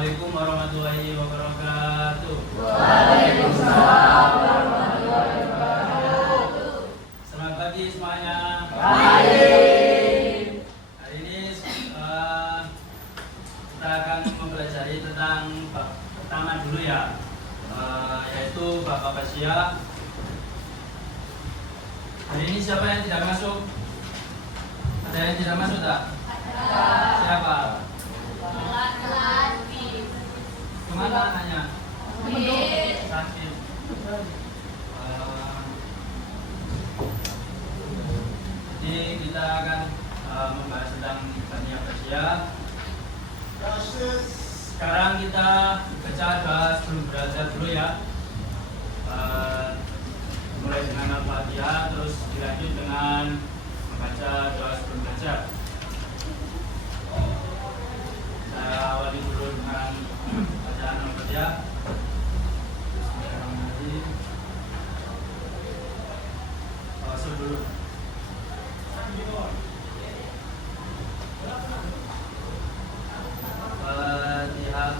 Assalamualaikum warahmatullahi wabarakatuh. Waalaikumsalam warahmatullahi wabarakatuh. Selamat pagi semuanya. Baik. Hari ini kita akan mempelajari tentang bab pertama dulu ya, yaitu bab Abbasiyah. Hari ini siapa yang tidak masuk? Ada yang tidak masuk tak? Siapa? Kemana anaknya? Sakit. Jadi kita akan membahas tentang Bani Abbasiyah. Sekarang kita baca doa sebelum belajar dulu ya. Mulai dengan Al-Fatihah, terus dilanjut dengan membaca doa sebelum belajar. Saya awali dulu dengan bacaan Al-Fatihah. Bismillahirrahmanirrahim. Tawasul dulu. Fatihah.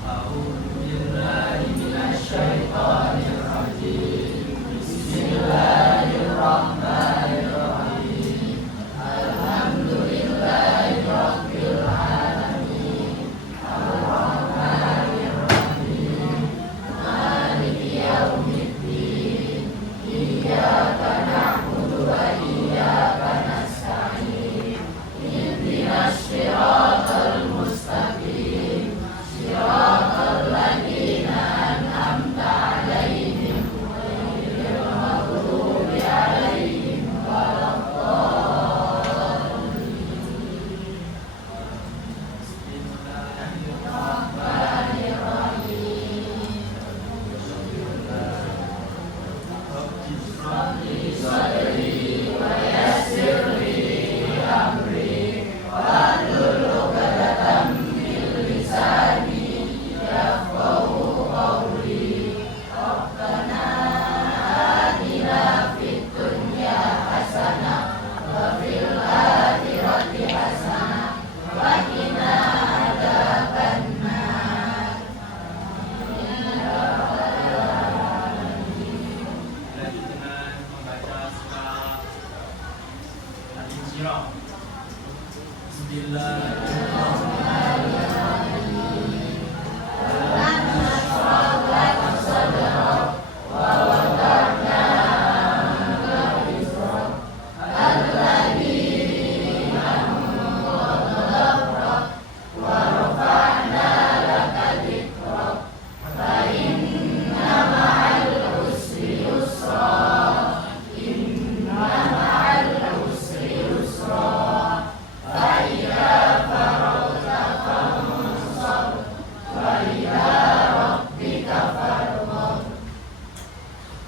A'udzu billahi minasy syaithanir rajim. Bismillahirrahmanirrahim. Alhamdulillahi rabbil alamin. Ar-Rahmanir Rahim. Maliki yaumiddin. Iyyaka na'budu wa iyyaka nasta'in. Ihdinas siratal mustaqim. Siratal ladzina an'amta 'alaihim ghairil maghdubi 'alaihim waladdallin. Bismillahirrahmanirrahim. Rabbi sadri wa yassir li amri wahlul 'uqdatam min lisani yafqahu qawli. Rabbana atina fid dunya hasanah wa fil akhirati hasanah wa qina adzabannar. Lanjut dengan membaca surah Al-Insyirah. Bismillahirrahmanirrahim.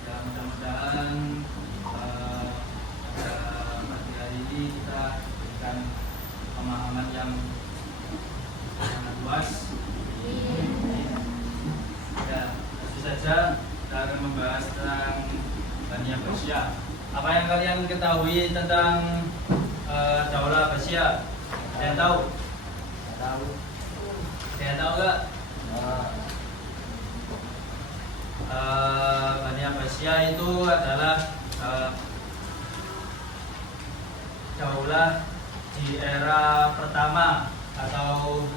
Ya, mudah-mudahan pada pagi hari ini kita berikan pemahaman yang sangat luas. Ya, tentu saja kita akan membahas tentang Bani Abbasiyah. Apa yang kalian ketahui tentang Daulah Abbasiyah? Ada yang tahu? Tahu. Ada yang tahu nggak? Bani Abbasiyah itu adalah daulah di era pertama atau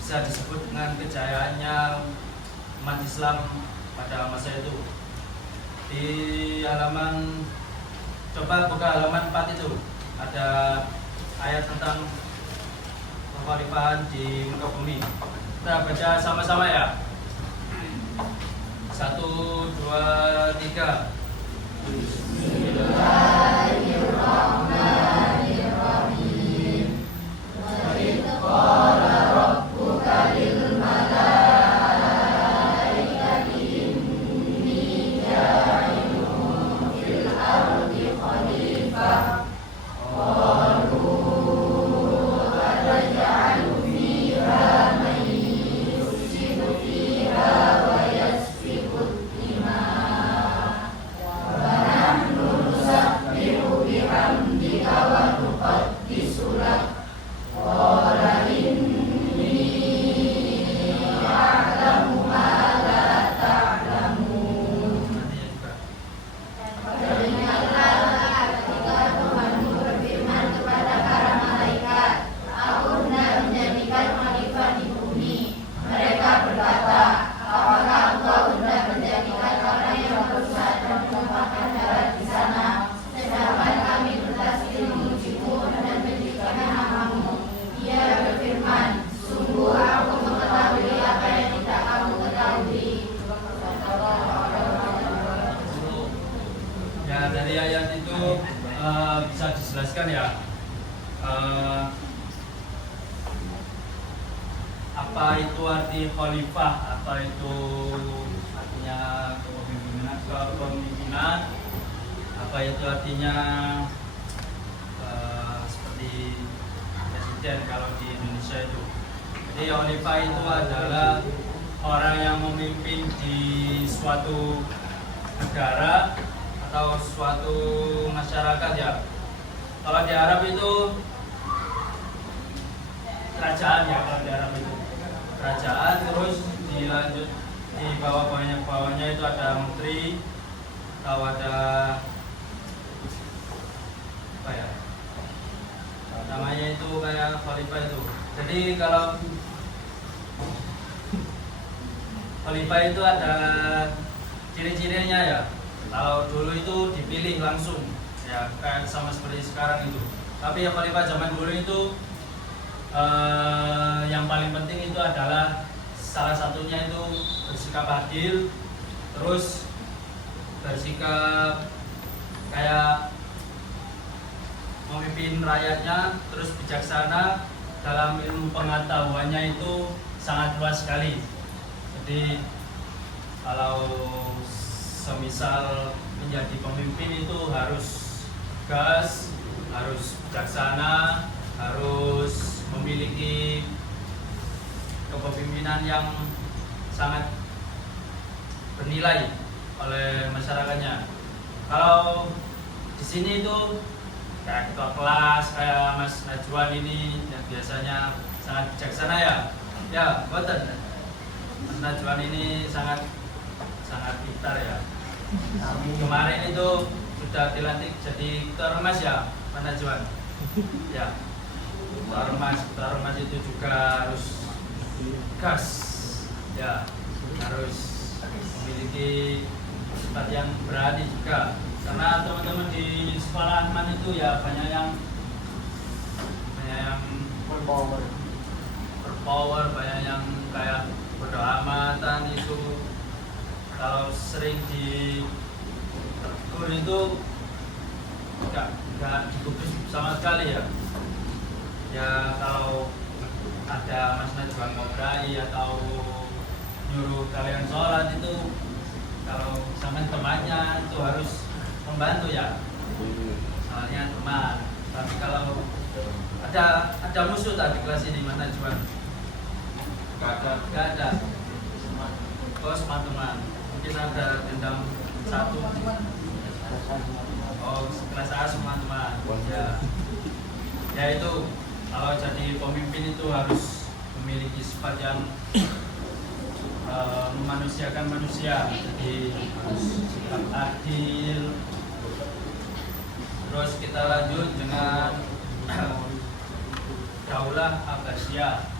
bisa disebut dengan kejayaannya umat Islam pada masa itu. Di halaman, coba buka halaman 4 itu, ada ayat tentang kekhalifahan di muka bumi. Kita baca sama-sama ya. 1, 2, 3. Bismillahirrahmanirrahim. Wa idh qala rabbuka lil malaikati inni ja'ilun fil ardi khalifah. Qalu ataj'alu fiha man yufsidu fiha wa yasfiku ad-dima' wa itu bisa dijelaskan ya, apa itu arti khalifah, apa itu artinya kepemimpinan, apa itu artinya seperti presiden kalau di Indonesia itu. Jadi khalifah itu adalah orang yang memimpin di suatu negara atau suatu masyarakat ya. Kalau di Arab itu kerajaan ya, kalau di Arab itu kerajaan, terus dilanjut di bawahnya itu ada menteri atau ada apa ya namanya itu kayak khalifah itu. Jadi kalau khalifah itu ada ciri-cirinya ya. Kalau dulu itu dipilih langsung ya, kayak sama seperti sekarang itu. Tapi yang khalifah zaman dulu itu yang paling penting itu adalah salah satunya itu bersikap adil, terus bersikap kayak memimpin rakyatnya, terus bijaksana, dalam ilmu pengetahuannya itu sangat luas sekali. Jadi kalau semisal menjadi pemimpin itu harus tegas, harus bijaksana, harus memiliki kepemimpinan yang sangat bernilai oleh masyarakatnya. Kalau di sini itu kayak ketua kelas, kayak Mas Najwan ini yang biasanya sangat bijaksana ya. Ya, betul. Mas Najwan ini sangat pintar ya. Kemarin itu sudah dilantik jadi ketua ormas ya, Mas Najwan. Ya, ketua ormas itu juga harus gas, ya, harus memiliki sifat yang berani juga. Karena teman-teman di sekolah Ahmad itu ya banyak yang berpower, banyak yang kayak bodo amatan itu. Kalau sering ditegur itu nggak digubris sama sekali ya. Ya kalau ada Mas Najwan ngobrai atau nyuruh kalian sholat itu, kalau sama temannya itu harus membantu ya, soalnya teman. Tapi kalau ada musuh tadi kelas ini Mas Najwan? Gak ada. Oh, semua teman. Mungkin ada dendam satu. Oh, kelas A semua teman. Ya. Ya itu, kalau jadi pemimpin itu harus memiliki sifat yang memanusiakan manusia. Jadi harus sikap adil. Terus kita lanjut dengan Daulah Abbasiyah.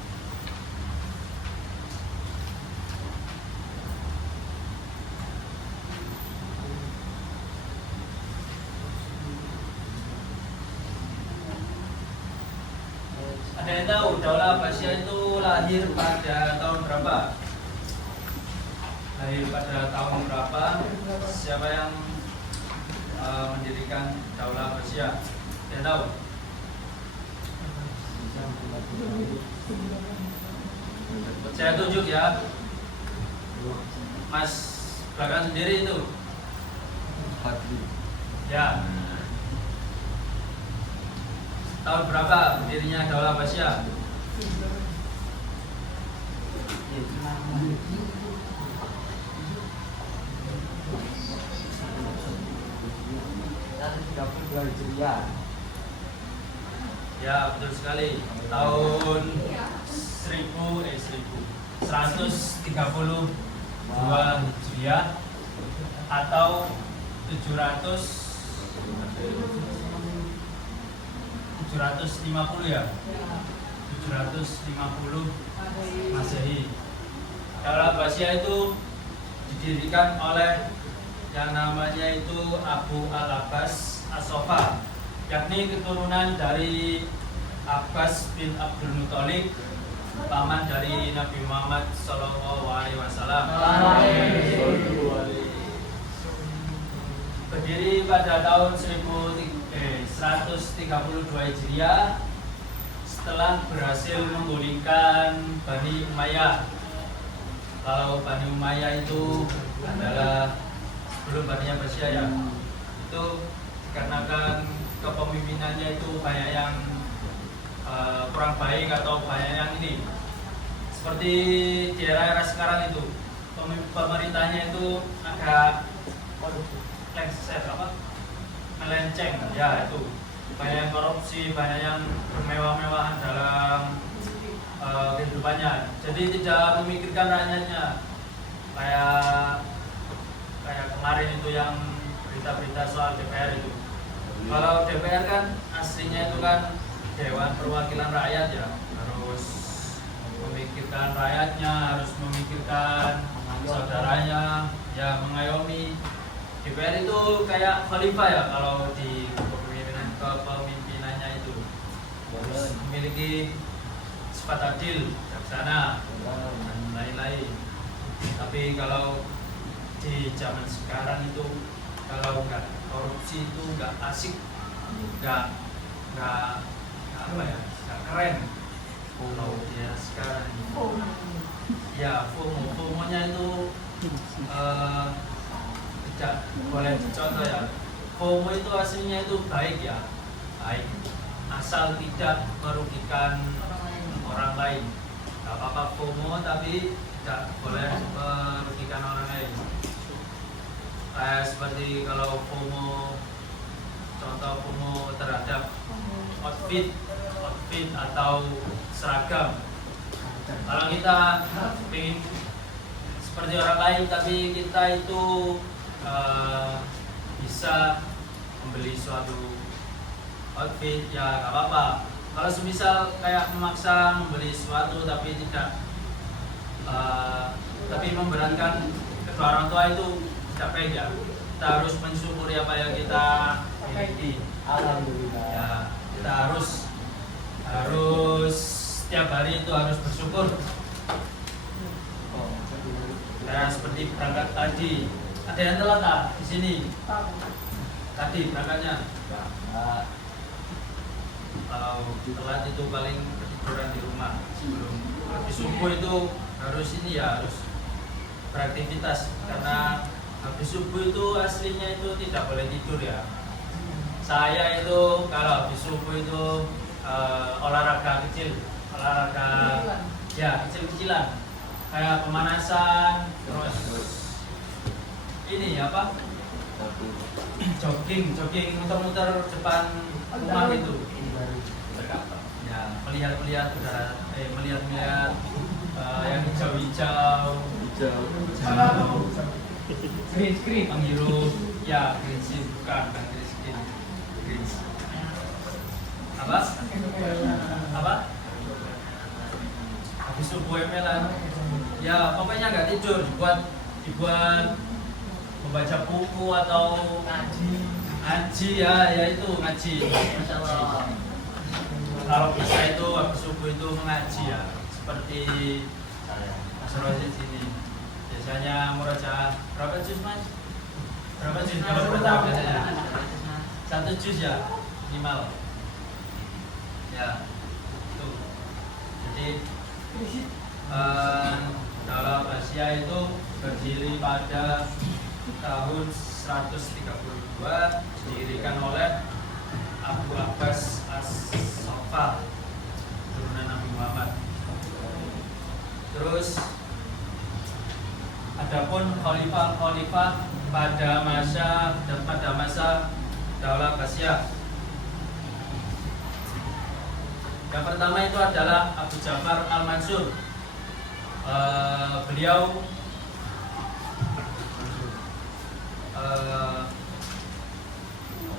Ada yang tahu Daulah Abbasiyah itu lahir pada tahun berapa? Lahir pada tahun berapa? Siapa yang mendirikan Daulah Abbasiyah? Yang tahu? Saya tunjuk ya. Mas belakang sendiri itu. Ya. Tahun berapa berdirinya Daulah Abbasiyah? Ya, betul sekali. Tahun 132 Hijriah atau 750 ya. 750 Masehi. Daulah Abbasiyah itu didirikan oleh yang namanya itu Abu Al-Abbas As-Sofa, yakni keturunan dari Abbas bin Abdul Muthalib, paman dari Nabi Muhammad SAW. berdiri pada tahun 132 Hijriah setelah berhasil menggulingkan Bani Umayyah. Kalau Bani Umayyah itu adalah sebelum Bani Abbasiyah ya, itu dikarenakan kepemimpinannya itu banyak yang kurang baik atau banyak yang ini, seperti di era sekarang itu pemerintahnya itu agak melenceng ya, itu banyak yang korupsi, banyak yang bermewah-mewahan dalam kehidupannya, jadi tidak memikirkan rakyatnya, kayak kemarin itu yang berita-berita soal DPR itu. Kalau DPR kan aslinya itu kan Dewan Perwakilan Rakyat ya, harus memikirkan rakyatnya, harus memikirkan saudaranya, ya mengayomi. DPR itu kayak khalifah ya kalau di kepemimpinannya itu, harus memiliki sifat adil, bijaksana, dan lain-lain. Tapi kalau di zaman sekarang itu kalau nggak korupsi itu nggak asik, nggak keren. Kalau dia sekarang ini ya FOMO-nya itu tidak boleh dicontoh ya. FOMO itu aslinya itu baik ya, baik asal tidak merugikan orang lain. Gak apa-apa FOMO tapi tidak boleh merugikan orang lain. Kayak seperti kalau FOMO, contoh FOMO terhadap outfit atau seragam. Kalau kita ingin seperti orang lain tapi kita itu bisa membeli suatu outfit, ya gak apa-apa. Kalau semisal kayak memaksa membeli sesuatu tapi tidak tapi memberatkan kedua orang tua, itu tidak baik ya. Kita harus mensyukuri apa yang kita miliki. Alhamdulillah. Ya, kita harus setiap hari itu harus bersyukur. Kayak seperti berangkat tadi, ada yang telat tak di sini? Tadi berangkatnya. Kalau telat itu paling ketiduran di rumah. Sebelum habis subuh itu harus ini ya, harus beraktivitas, karena habis subuh itu aslinya itu tidak boleh tidur ya. Saya itu kalau habis subuh itu olahraga kecil, ya kecil-kecilan, kayak pemanasan, terus ini apa? Jogging, muter-muter depan rumah itu. Ya, melihat udara, melihat yang hijau-hijau, green, menghirup, ya green screen, bukan green screen, apa? Habis subuh emelan, ya pokoknya nggak tidur, dibuat membaca buku atau ngaji ya itu ngaji. Kalau bisa itu habis subuh itu mengaji ya, seperti Mas Rosid sini. Biasanya murajaah berapa juz Mas? Berapa juz kalau murajaah biasanya? 1 juz ya minimal. Ya itu. Jadi Daulah Abbasiyah itu berdiri pada tahun 132, didirikan oleh Abu Abbas As-Saffah, turunan Nabi Muhammad. Terus adapun khalifah pada masa Daulah Abbasiyah, yang pertama itu adalah Abu Ja'far Al-Mansur. Beliau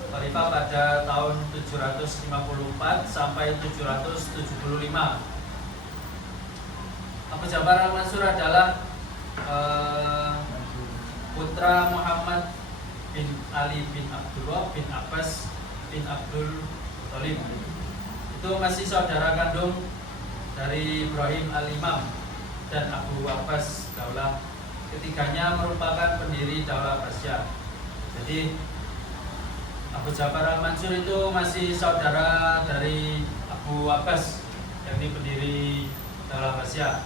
khalifah pada tahun 754 sampai 775. Abu Ja'far Al-Mansur adalah putra Muhammad bin Ali bin Abdullah bin Abbas bin Abdul Thalib. Itu masih saudara kandung dari Ibrahim Al-Imam dan Abu Abbas Daulah. Ketiganya merupakan pendiri Daulah Abbasiyah. Jadi Abu Ja'far al-Mansur itu masih saudara dari Abu Abbas, yakni pendiri Daulah Abbasiyah.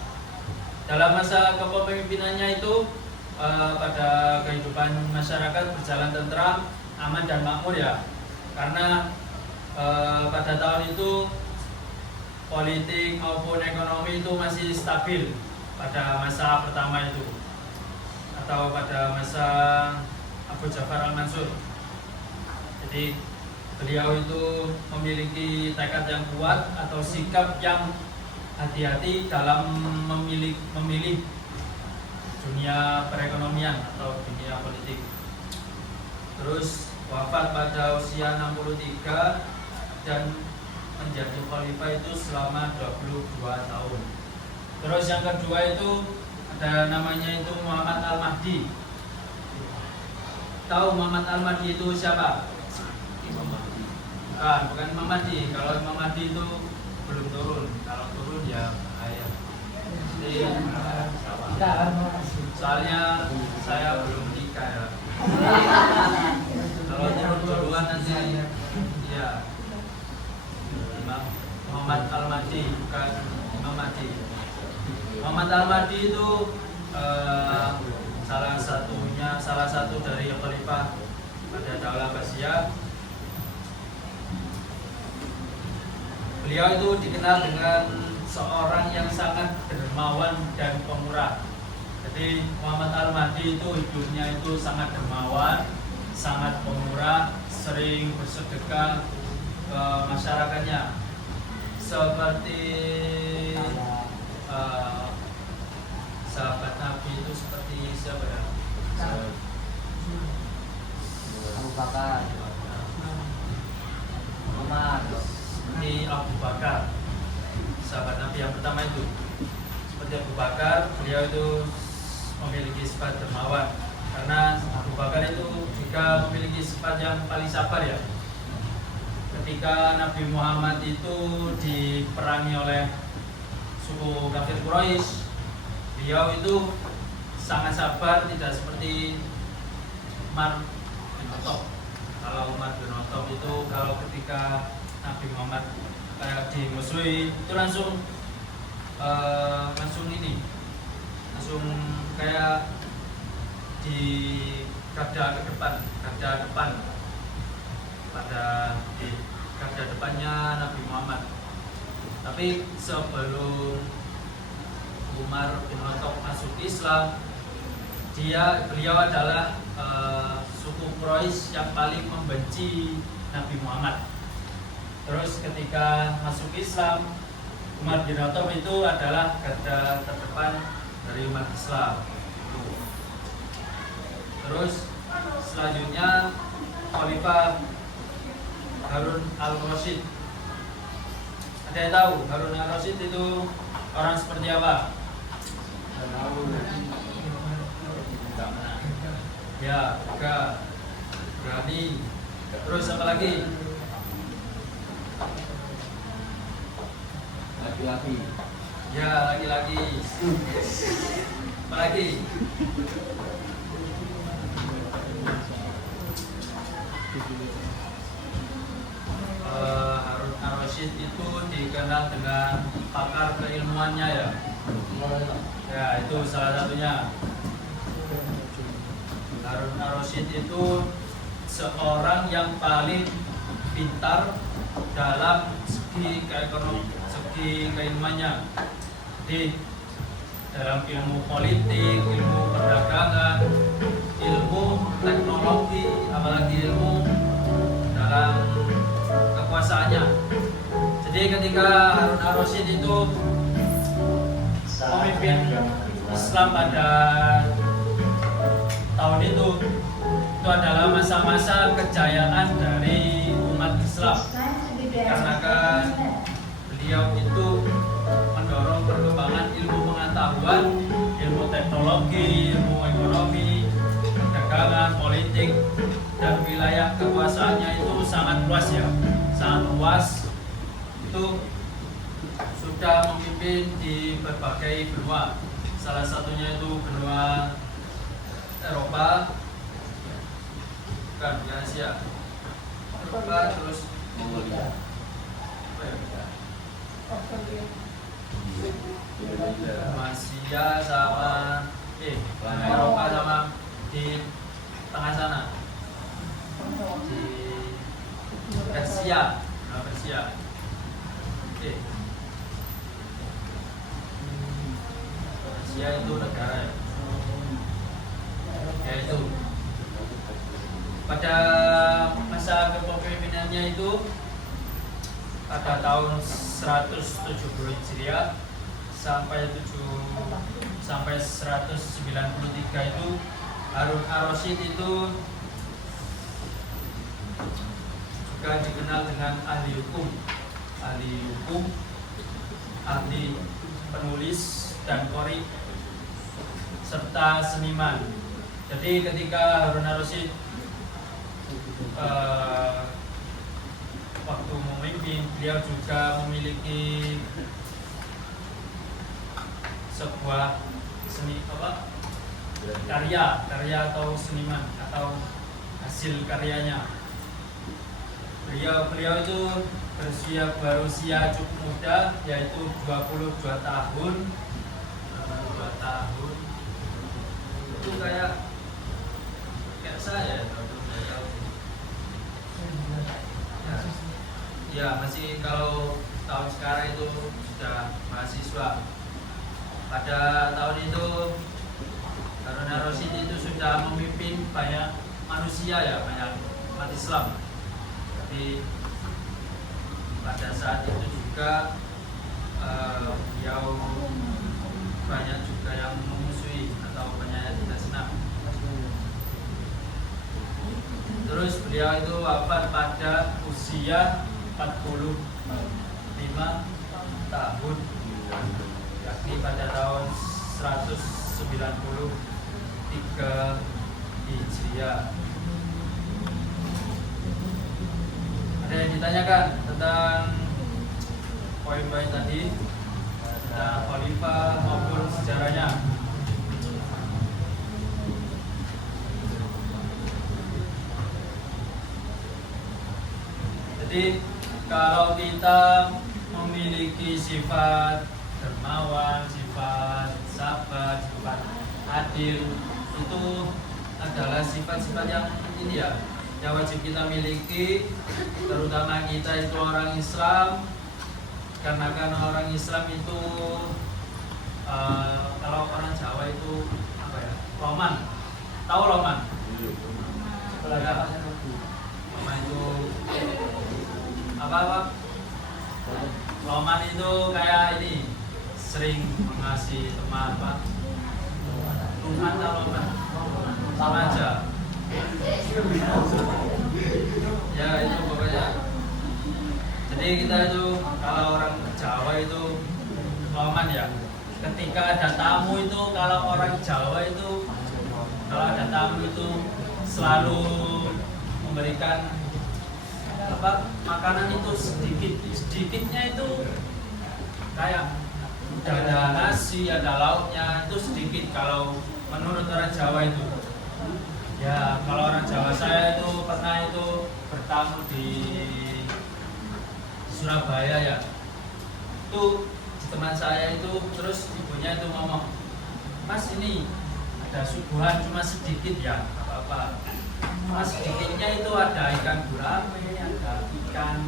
Dalam masa kepemimpinannya itu pada kehidupan masyarakat berjalan tentram, aman dan makmur ya. Karena pada tahun itu politik maupun ekonomi itu masih stabil pada masa pertama itu, atau pada masa Abu Ja'far al-Mansur. Jadi beliau itu memiliki tekad yang kuat atau sikap yang hati-hati dalam memilih dunia perekonomian atau dunia politik. Terus wafat pada usia 63 dan menjadi khalifah itu selama 22 tahun. Terus yang kedua itu ada namanya itu Muhammad Al-Mahdi. Tahu Muhammad Al-Mahdi itu siapa? Imam Mahdi. Bukan Imam Mahdi. Kalau Imam Mahdi itu belum turun. Kalau turun ya bahaya. Jadi, soalnya saya belum nikah ya. Kalau turun duluan nanti ya Imam Muhammad Al-Mahdi, bukan Imam Mahdi. Muhammad Al-Mahdi itu salah satu dari khalifah pada Daulah Abbasiyah. Beliau itu dikenal dengan seorang yang sangat dermawan dan pemurah. Jadi Muhammad Al-Mahdi itu hidupnya itu sangat dermawan, sangat pemurah, sering bersedekah ke masyarakatnya. Seperti sahabat Nabi itu seperti siapa ya? Abu Bakar, Umar, Seperti Abu Bakar, sahabat Nabi yang pertama itu. Seperti Abu Bakar, beliau itu memiliki sifat dermawan. Karena Abu Bakar itu juga memiliki sifat yang paling sabar ya. Ketika Nabi Muhammad itu diperangi oleh suku kafir Quraisy, beliau itu sangat sabar, tidak seperti Umar bin Khattab. Kalau Umar bin Khattab itu kalau ketika Nabi Muhammad kayak dimusuhi itu langsung kayak di garda depan pada di garda depannya Nabi Muhammad. Tapi sebelum Umar bin Khattab masuk Islam, beliau adalah suku Quraisy yang paling membenci Nabi Muhammad. Terus ketika masuk Islam, Umar bin Khattab itu adalah garda terdepan dari umat Islam. Terus selanjutnya Khalifah Harun al-Rasyid. Ada yang tahu Harun al-Rasyid itu orang seperti apa? Ya, gagah, berani. Terus apa lagi? laki-laki. Ya, laki-laki. Apa lagi? Harun al-Rasyid itu dikenal dengan pakar keilmuannya ya. Ya, itu salah satunya. Harun al-Rasyid itu seorang yang paling pintar dalam segi keilmuannya. Di dalam ilmu politik, ilmu perdagangan, ilmu teknologi, apalagi ilmu dalam kekuasaannya. Jadi ketika Harun al-Rasyid itu memimpin Islam pada tahun itu adalah masa-masa kejayaan dari umat Islam. Karena kan beliau itu mendorong perkembangan ilmu pengetahuan, ilmu teknologi, ilmu ekonomi, perdagangan, politik, dan wilayah kekuasaannya itu sangat luas ya, sangat luas. Itu sudah memimpin di berbagai benua, salah satunya itu benua Eropa, bukan Asia, Eropa, terus Mongolia. apa ya? Indonesia. Asia sama Eropa sama di tengah sana di Persia, Persia. Oke. Persia itu negara ya. Ya itu. Pada masa kepemimpinannya itu pada tahun 170 Hijriah sampai 193 itu Harun ar-Rasyid itu juga dikenal dengan ahli hukum, ahli penulis dan qori serta seniman. Jadi ketika Harun ar-Rasyid waktu memimpin, beliau juga memiliki sebuah karya atau seniman atau hasil karyanya. Beliau itu berusia cukup muda, yaitu 22 tahun. 2 tahun itu kayak saya ya masih, kalau tahun sekarang itu sudah mahasiswa. Pada tahun itu Harun ar-Rasyid itu sudah memimpin banyak manusia ya, banyak umat Islam. Tapi pada saat itu juga beliau banyak juga yang memusuhi atau banyak yang tidak senang. Terus beliau itu wafat pada usia 45 tahun, yakni pada tahun 193 Hijriah. Ada yang ditanyakan tentang poin-poin tadi, tentang khalifah maupun sejarahnya. Jadi kalau kita memiliki sifat dermawan, sifat sabar, sifat adil, itu adalah sifat-sifat yang ini ya, yang wajib kita miliki, terutama kita itu orang Islam. Karena orang Islam itu kalau orang Jawa itu apa ya, Loman, tahu Loman? Ya. Loman itu apa? Loman itu kayak ini, sering mengasih teman apa? Tuhan atau Loman? Sama aja. Ya itu pokoknya. Jadi kita itu kalau orang Jawa itu Loman ya. Ketika ada tamu itu, kalau orang Jawa itu kalau ada tamu itu selalu memberikan makanan itu sedikitnya itu kayak ada nasi, ada lauknya, itu sedikit kalau menurut orang Jawa itu. Ya kalau orang Jawa, saya itu pernah itu bertamu di Surabaya ya, itu teman saya itu, terus ibunya itu ngomong, Mas ini ada suguhan cuma sedikit ya, apa-apa. Mas sedikitnya itu ada ikan gurame, ada ikan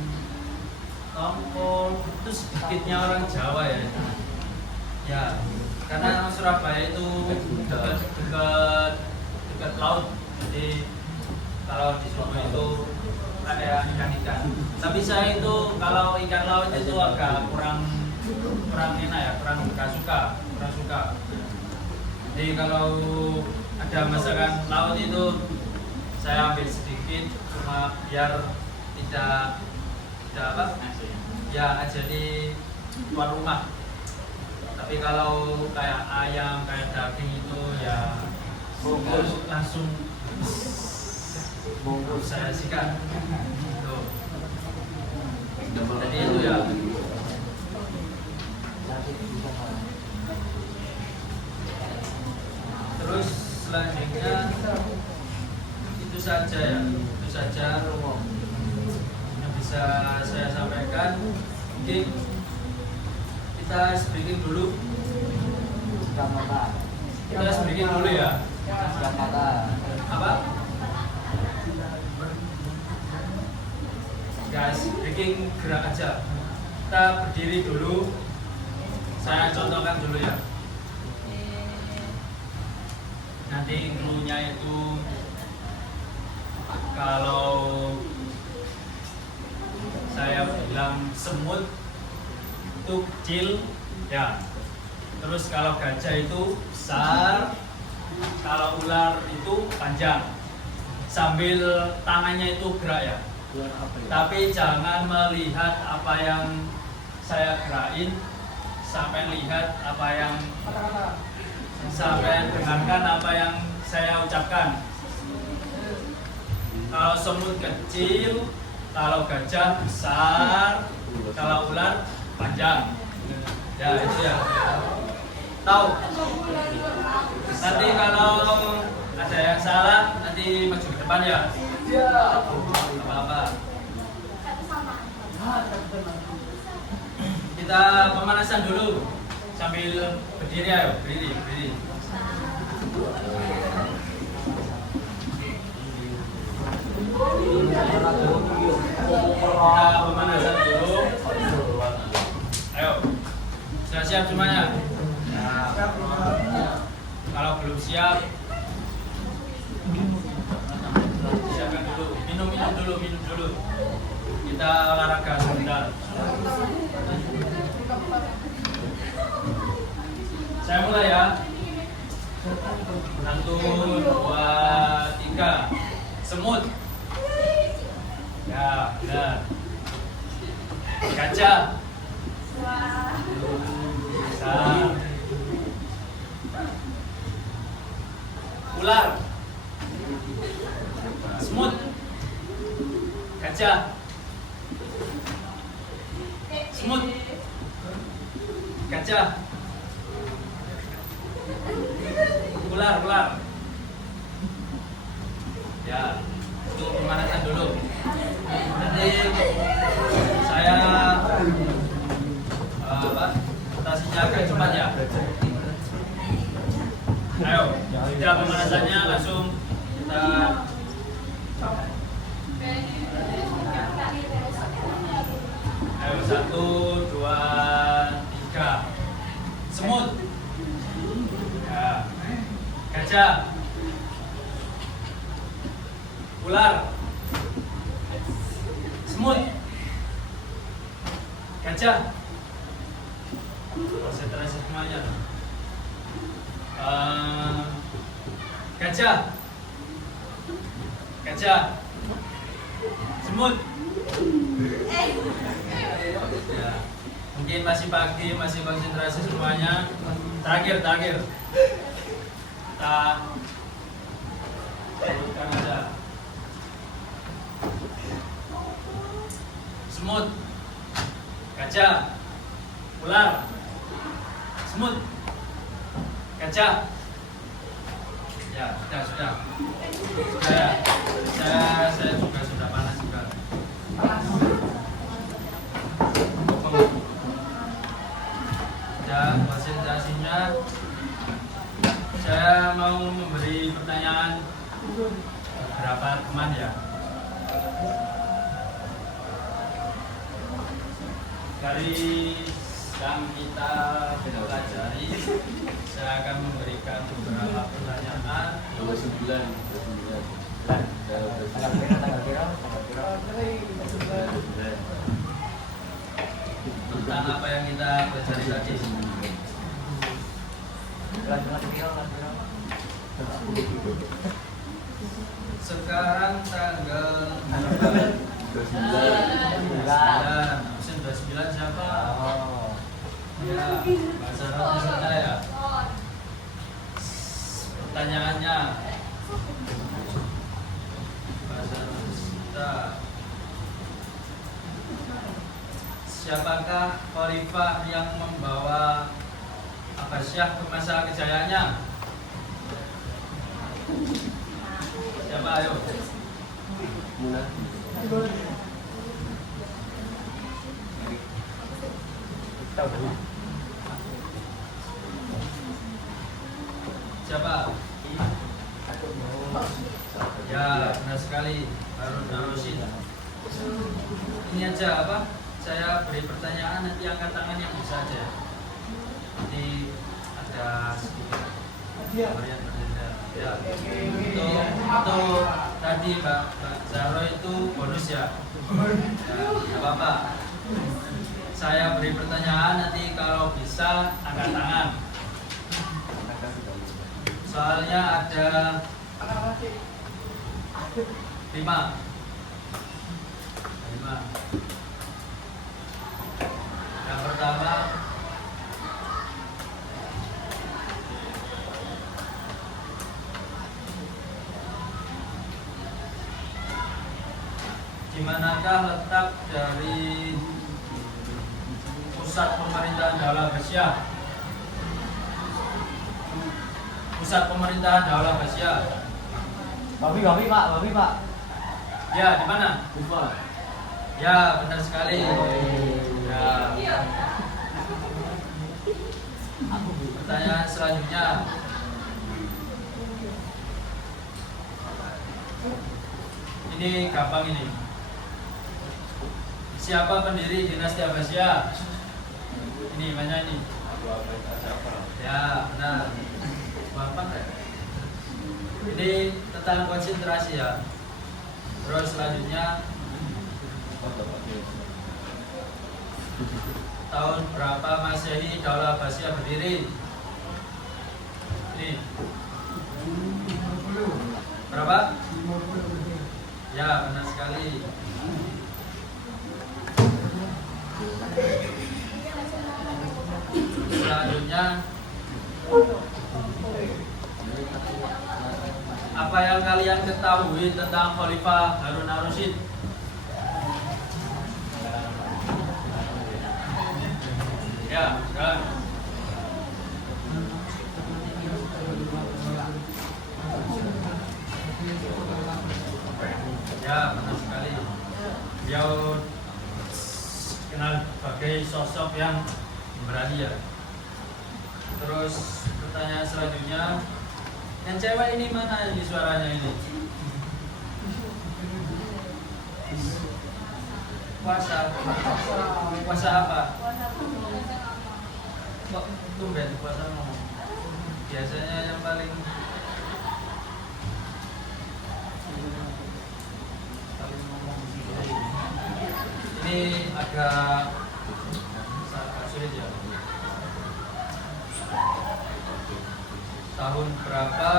tongkol, itu sedikitnya orang Jawa ya. Ya, karena Surabaya itu dekat laut, jadi kalau di Surabaya itu ada ikan-ikan. Tapi saya itu kalau ikan laut itu agak kurang enak ya, kurang suka. Jadi kalau ada masakan laut itu saya ambil sedikit, cuma biar tidak apa ya, jadi tuan rumah. Tapi kalau kayak ayam, kayak daging itu ya langsung saya sikat. Tuh. Jadi itu ya. Terus selanjutnya itu saja ya, itu saja bisa saya sampaikan, mungkin kita speaking dulu. Kita speaking dulu ya. Apa? Guys, speaking gerak aja. Kita berdiri dulu. Saya contohkan dulu ya. Nanti clue-nya itu kalau saya bilang semut itu kecil ya. Terus kalau gajah itu besar, kalau ular itu panjang. Sambil tangannya itu gerak ya. Tapi jangan melihat apa yang saya gerakin, sampai lihat apa yang sampai dengarkan apa yang saya ucapkan. Kalau semut kecil, kalau gajah besar, kalau ular panjang. Ya itu ya. Tahu? Nanti kalau ada yang salah, nanti maju ke depan ya. Apa-apa. Kita pemanasan dulu sambil berdiri ayo, berdiri. Kita pemanasan dulu. Ayo, sudah siap semuanya? Kalau belum siap, siapkan dulu. Minum dulu. Kita olahraga sebentar. Saya mulai ya. 1, 2, 3. Semut. Ya, benar. Gajah. Besar. Ular. Semut. Gajah. Semut. Gajah. Ular. Ya, itu pemanasan dulu. Nanti saya rotasinya agak cepat ya. Ayo, kita pemanasannya langsung kita. Ayo 1, 2, 3. Semut. Ya. Gajah. Ular. Semut. Gajah. Konsentrasi semuanya. Gajah. Semut. Ya. Mungkin masih pagi, masih konsentrasi semuanya. Terakhir. Kita sebutkan aja. Semut. Gajah. Ular. Semut. Gajah. Ya, sudah. Saya juga sudah panas juga. Ya, konsentrasinya. Saya mau memberi pertanyaan beberapa teman ya. Dari yang kita pelajari, saya akan memberikan beberapa pertanyaan. 29. Tentang apa yang kita pelajari tadi. Sekarang tanggal berapa? 29. Absen 29 siapa? Ya, bahasa Indonesia ya. Pertanyaannya, bahasa Indonesia. Siapakah khalifah yang membawa Abbasiyah ke masa kejayaannya? Siapa ayo? Siapa? Ya, benar sekali. Harun Ar-Rasyid. Ini aja apa? Saya beri pertanyaan, nanti angkat tangan yang bisa aja. Nanti ada sedikit varian berbeda. Ya. Untuk tadi Mbak Zahro itu bonus ya. Ya, nggak apa-apa. Saya beri pertanyaan, nanti kalau bisa angkat tangan. Soalnya ada 5. Yang pertama, di manakah letak dari pusat pemerintahan Daulah Abbasiyah? Pusat pemerintahan Daulah Abbasiyah. Babi Pak. Ya, di mana? Kufa. Ya, benar sekali. Ya. Pertanyaan selanjutnya. Ini gampang ini. Siapa pendiri dinasti Abbasiyah? Ini mana ini? Ya, benar. Gampang ya? Ini tentang konsentrasi ya. Terus selanjutnya, tahun berapa Masehi Daulah Abbasiyah berdiri? Ini berapa? Ya, benar sekali. Selanjutnya, apa yang kalian ketahui tentang Khalifah Harun Ar-Rasyid? Ya, kan? Ya, benar sekali. Beliau kenal sebagai sosok yang berani ya. Terus pertanyaan selanjutnya, yang cewek ini mana ini suaranya ini? Puasa apa? Kok tumben puasa ngomong? Biasanya yang paling ngomong ini agak sulit ya. Tahun berapa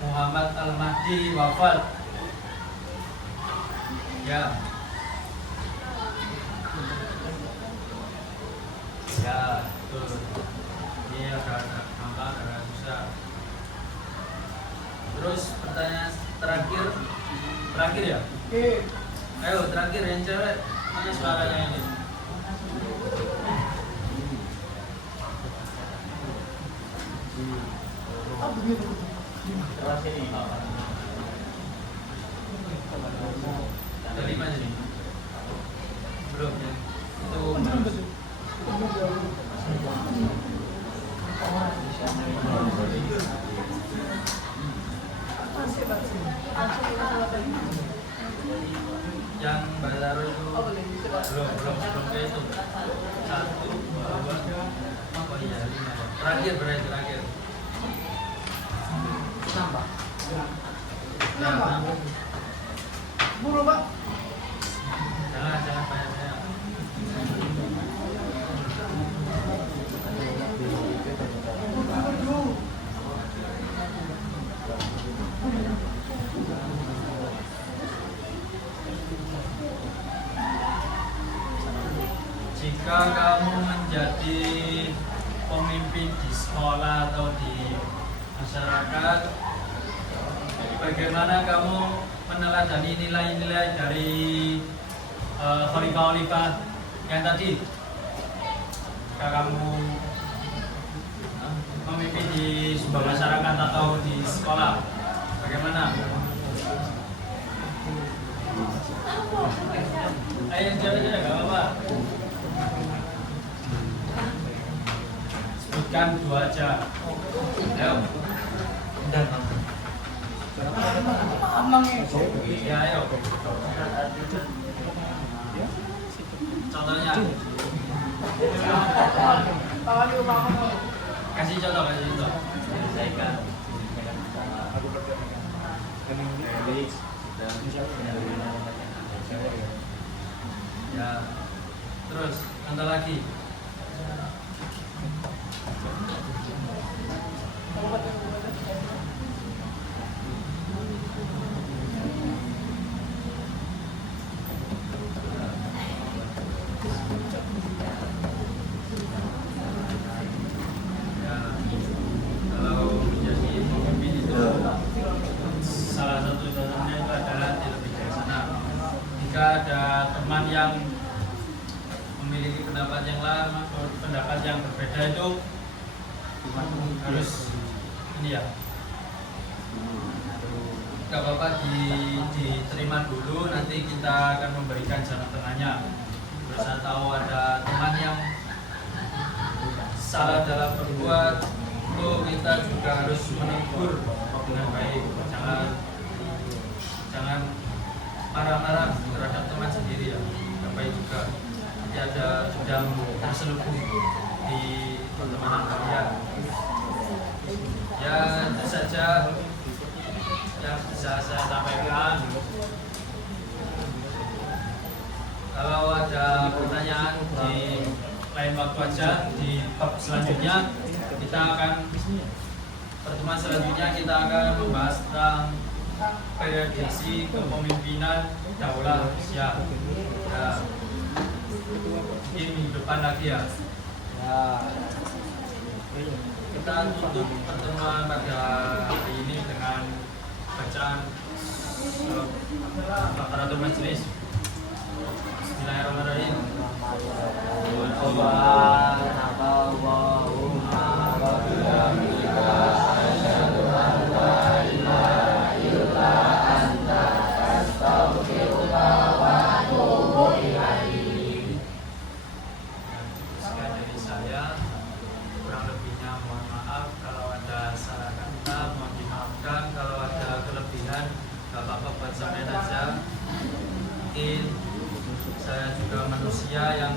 Muhammad Al-Mahdi wafat? Ya. Ya, betul. Ini agak gampang, agak susah. Terus pertanyaan terakhir ya? Ayo terakhir yang cewek, mana suaranya ini? Ada 5 jadi? Belum ya? Itu yang Mbak Zahro itu belum kayak itu. 1, 2, oh iya 5. Terakhir berarti terakhir. Nambah. Nambah. Buru Pak. Jangan banyak. Jika kamu menjadi pemimpin di sekolah atau di masyarakat, bagaimana kamu meneladani nilai-nilai dari khalifah-khalifah yang tadi? Jika kamu memimpin di sebuah masyarakat atau di sekolah, bagaimana? Ayo yang cewek aja nggak apa-apa. Sebutkan 2 aja. Ayo. Ya, ayo. Contohnya. Kasih contoh, kasih contoh. Menyelesaikan Felix dan Ya. Terus, contoh lagi. Ya, kalau menjadi pemimpin itu salah satu contohnya itu adalah tidak bijaksana. Jika ada teman yang memiliki pendapat yang lama, pendapat yang berbeda itu harus ini ya, gak apa-apa diterima dulu, nanti kita akan memberikan jalan tengahnya. Terus saya tahu ada teman yang salah dalam berbuat, itu kita juga harus menegur dengan baik. Jangan marah-marah terhadap teman sendiri ya, gak baik juga. Nanti ada dendam terselubung di pertemanan kalian. Ya itu saja yang bisa saya sampaikan. Kalau ada pertanyaan di lain waktu aja, di bab selanjutnya kita akan pertemuan selanjutnya kita akan membahas tentang prediksi kepemimpinan Daulah Syah. Ya, ini minggu depan lagi ya. Kita tutup pertemuan pada hari ini dengan bacaan Kafaratul Majlis. Bismillahirrahmanirrahim. Sekian dari saya, kurang lebihnya mohon maaf. Kalau ada salah kata mohon dimaafkan. Kalau ada kelebihan gak apa-apa buat saya saja. Mungkin saya juga manusia yang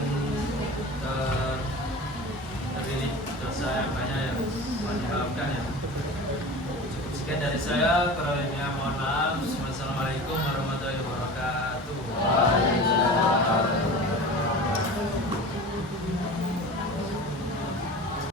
terpilih dosa yang banyak ya, mohon dimaafkan ya. Cukup sekian dari saya, kurang lebihnya mohon maaf. Wassalamualaikum warahmatullahi wabarakatuh.